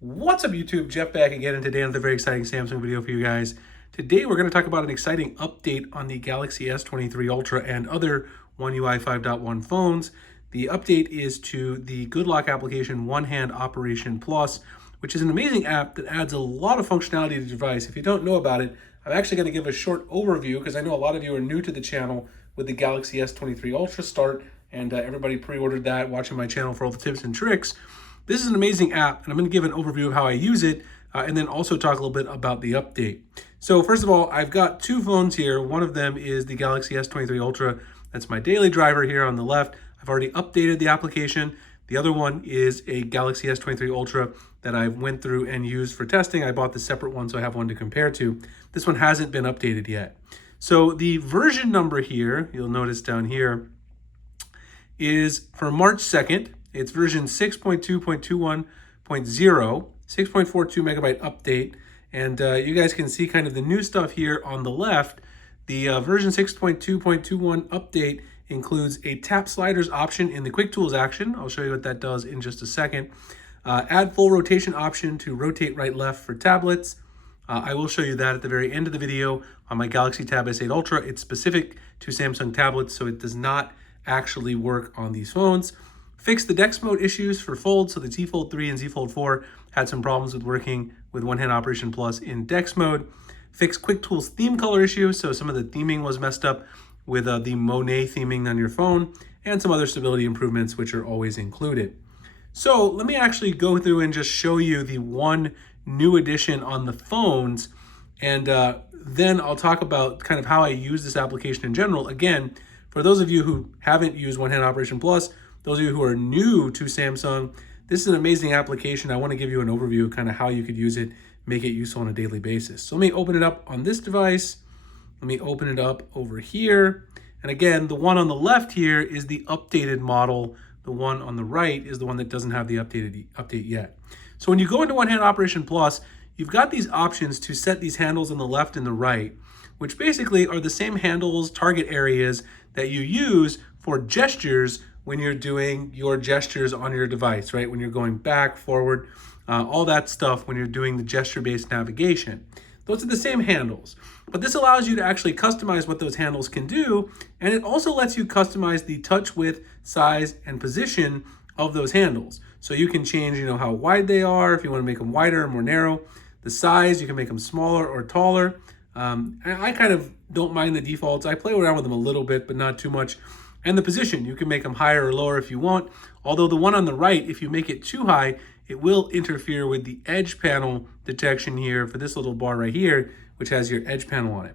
What's up YouTube? Jeff back again, and today I have a very exciting Samsung video for you guys. Today we're going to talk about an exciting update on the Galaxy S23 Ultra and other One UI 5.1 phones. The update is to the Good Lock application One Hand Operation Plus, which is an amazing app that adds a lot of functionality to the device. If you don't know about it, I'm actually going to give a short overview because I know a lot of you are new to the channel with the Galaxy S23 Ultra start, and everybody pre-ordered that, watching my channel for all the tips and tricks. This is an amazing app, and I'm going to give an overview of how I use it, and then also talk a little bit about the update. So first of all, I've got two phones here. One of them is the Galaxy S23 Ultra. That's my daily driver here on the left. I've already updated the application. The other one is a Galaxy S23 Ultra that I went through and used for testing. I bought the separate one, so I have one to compare to. This one hasn't been updated yet. So the version number here, you'll notice down here, is for March 2nd. It's version 6.2.21.0, 6.42 megabyte update. And you guys can see kind of the new stuff here on the left. The version 6.2.21 update includes a tap sliders option in the Quick Tools action. I'll show you what that does in just a second. Add full rotation option to rotate right left for tablets. I will show you that at the very end of the video on my Galaxy Tab S8 Ultra. It's specific to Samsung tablets, so it does not actually work on these phones. Fix the DeX mode issues for Fold. So the Z Fold 3 and Z Fold 4 had some problems with working with One Hand Operation Plus in DeX mode. Fix Quick Tools theme color issues. So some of the theming was messed up with the Monet theming on your phone, and some other stability improvements, which are always included. So let me actually go through and just show you the one new addition on the phones, and then I'll talk about kind of how I use this application in general. Again, for those of you who haven't used One Hand Operation Plus, those of you who are new to Samsung, this is an amazing application. I want to give you an overview of kind of how you could use it, make it useful on a daily basis. So let me open it up on this device. Let me open it up over here. And again, the one on the left here is the updated model. The one on the right is the one that doesn't have the update yet. So when you go into One Hand Operation Plus, you've got these options to set these handles on the left and the right, which basically are the same handles, target areas that you use for gestures when you're doing your gestures on your device, right? When you're going back, forward, all that stuff when you're doing the gesture-based navigation. Those are the same handles, but this allows you to actually customize what those handles can do, and it also lets you customize the touch width, size, and position of those handles. So you can change, how wide they are, if you want to make them wider or more narrow. The size, you can make them smaller or taller. I kind of don't mind the defaults. I play around with them a little bit, but not too much. And the position, you can make them higher or lower if you want. Although the one on the right, if you make it too high, it will interfere with the edge panel detection here for this little bar right here, which has your edge panel on it.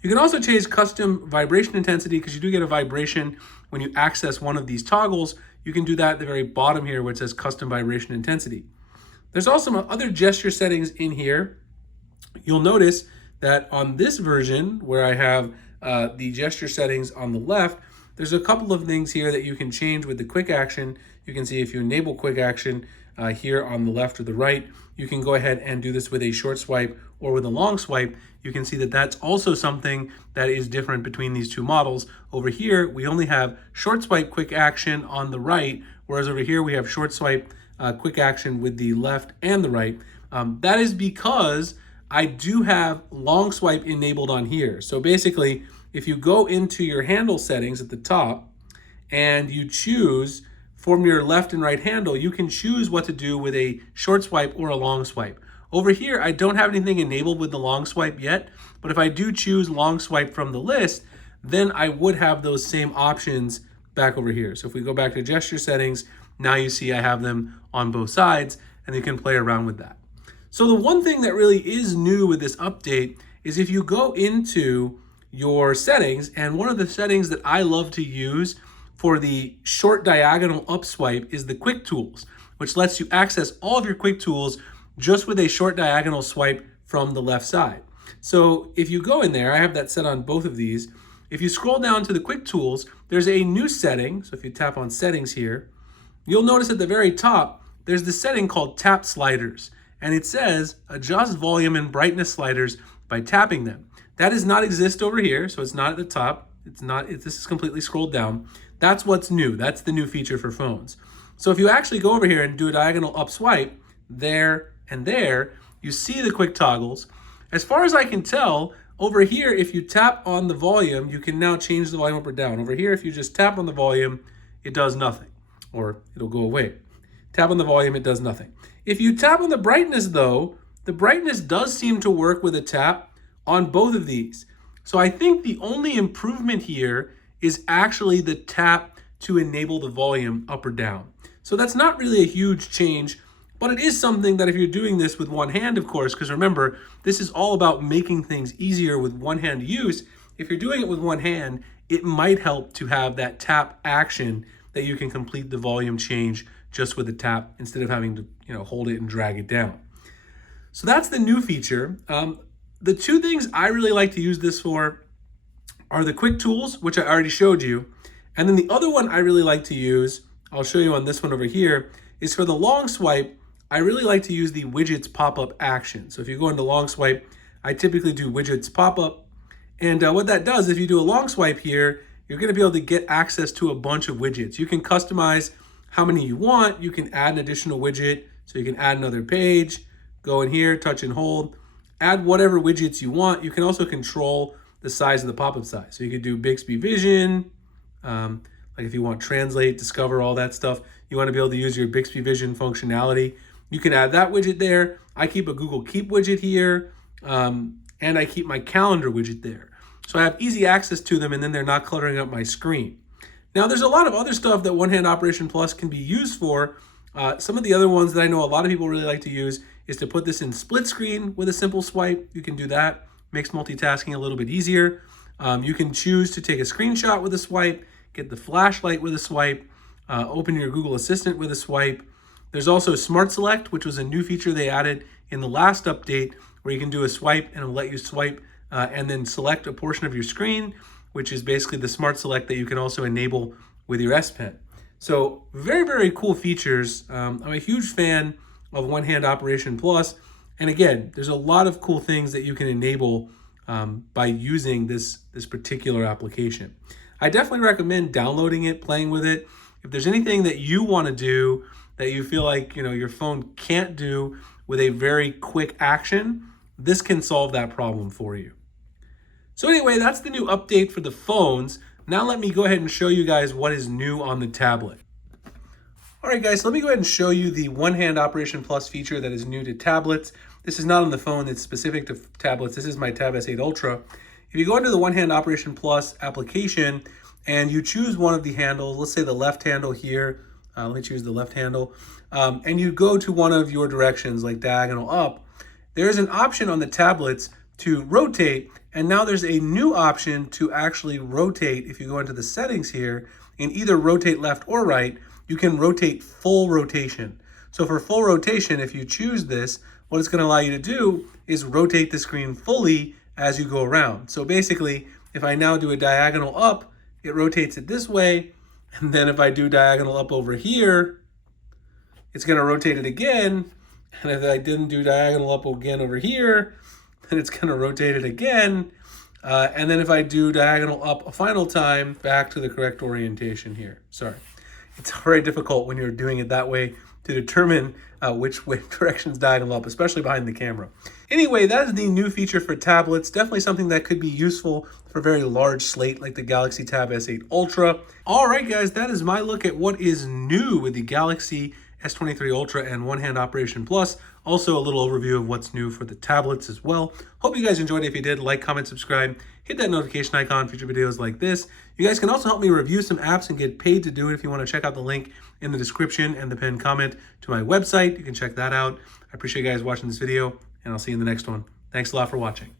You can also change custom vibration intensity because you do get a vibration when you access one of these toggles. You can do that at the very bottom here where it says custom vibration intensity. There's also some other gesture settings in here. You'll notice that on this version where I have the gesture settings on the left, there's a couple of things here that you can change with the quick action. You can see if you enable quick action here on the left or the right, you can go ahead and do this with a short swipe or with a long swipe. You can see that that's also something that is different between these two models. Over here, we only have short swipe quick action on the right, whereas over here we have short swipe quick action with the left and the right. That is because I do have long swipe enabled on here. So basically, if you go into your handle settings at the top and you choose from your left and right handle, you can choose what to do with a short swipe or a long swipe. Over here, I don't have anything enabled with the long swipe yet, but if I do choose long swipe from the list, then I would have those same options back over here. So if we go back to gesture settings, now you see I have them on both sides, and you can play around with that. So the one thing that really is new with this update is if you go into your settings, and one of the settings that I love to use for the short diagonal up swipe is the Quick Tools, which lets you access all of your Quick Tools just with a short diagonal swipe from the left side. So if you go in there, I have that set on both of these. If you scroll down to the Quick Tools, there's a new setting. So if you tap on settings here, you'll notice at the very top, there's the setting called tap sliders. And it says adjust volume and brightness sliders by tapping them. That does not exist over here, so it's not at the top. This is completely scrolled down. That's what's new. That's the new feature for phones. So if you actually go over here and do a diagonal up swipe, there And there, you see the quick toggles. As far as I can tell, over here, if you tap on the volume, you can now change the volume up or down. Over here, if you just tap on the volume, it does nothing, or it'll go away. Tap on the volume, it does nothing. If you tap on the brightness though, the brightness does seem to work with a tap on both of these. So I think the only improvement here is actually the tap to enable the volume up or down. So that's not really a huge change, but it is something that if you're doing this with one hand, of course, because remember, this is all about making things easier with one hand use. If you're doing it with one hand, it might help to have that tap action that you can complete the volume change just with a tap instead of having to, hold it and drag it down. So that's the new feature. The two things I really like to use this for are the quick tools, which I already showed you. And then the other one I really like to use, I'll show you on this one over here, is for the long swipe. I really like to use the widgets pop-up action. So if you go into long swipe, I typically do widgets pop-up. And what that does, if you do a long swipe here, you're gonna be able to get access to a bunch of widgets. You can customize how many you want. You can add an additional widget. So you can add another page, go in here, touch and hold, add whatever widgets you want. You can also control the size of the pop-up size. So you could do Bixby Vision, like if you want translate, discover, all that stuff. You want to be able to use your Bixby Vision functionality. You can add that widget there. I keep a Google Keep widget here, and I keep my calendar widget there. So I have easy access to them, and then they're not cluttering up my screen. Now, there's a lot of other stuff that One Hand Operation Plus can be used for. Some of the other ones that I know a lot of people really like to use is to put this in split screen with a simple swipe. You can do that. Makes multitasking a little bit easier. You can choose to take a screenshot with a swipe, get the flashlight with a swipe, open your Google Assistant with a swipe. There's also Smart Select, which was a new feature they added in the last update, where you can do a swipe and it'll let you swipe and then select a portion of your screen, which is basically the Smart Select that you can also enable with your S Pen. So very, very cool features. I'm a huge fan of One Hand Operation Plus. And again, there's a lot of cool things that you can enable by using this particular application. I definitely recommend downloading it, playing with it. If there's anything that you want to do that you feel like your phone can't do with a very quick action, this can solve that problem for you. So anyway, that's the new update for the phones. Now let me go ahead and show you guys what is new on the tablet. All right, guys, so let me go ahead and show you the One Hand Operation Plus feature that is new to tablets. This is not on the phone, it's specific to tablets. This is my Tab S8 Ultra. If you go into the One Hand Operation Plus application and you choose one of the handles, let's say the left handle here, let me choose the left handle, and you go to one of your directions like diagonal up, there is an option on the tablets to rotate, and now there's a new option to actually rotate. If you go into the settings here and either rotate left or right, you can rotate full rotation. So for full rotation, if you choose this, what it's going to allow you to do is rotate the screen fully as you go around. So basically, if I now do a diagonal up, it rotates it this way. And then if I do diagonal up over here, it's going to rotate it again. And if I didn't do diagonal up again over here, then it's going to rotate it again. And then if I do diagonal up a final time, back to the correct orientation here. Sorry. It's very difficult when you're doing it that way to determine which way direction's diagonal up, especially behind the camera. Anyway, that is the new feature for tablets. Definitely something that could be useful for a very large slate like the Galaxy Tab S8 Ultra. All right, guys, that is my look at what is new with the Galaxy S23 Ultra and One Hand Operation Plus. Also a little overview of what's new for the tablets as well. Hope you guys enjoyed it. If you did, like, comment, subscribe, hit that notification icon for future videos like this. You guys can also help me review some apps and get paid to do it if you want to check out the link in the description and the pinned comment to my website. You can check that out. I appreciate you guys watching this video, and I'll see you in the next one. Thanks a lot for watching.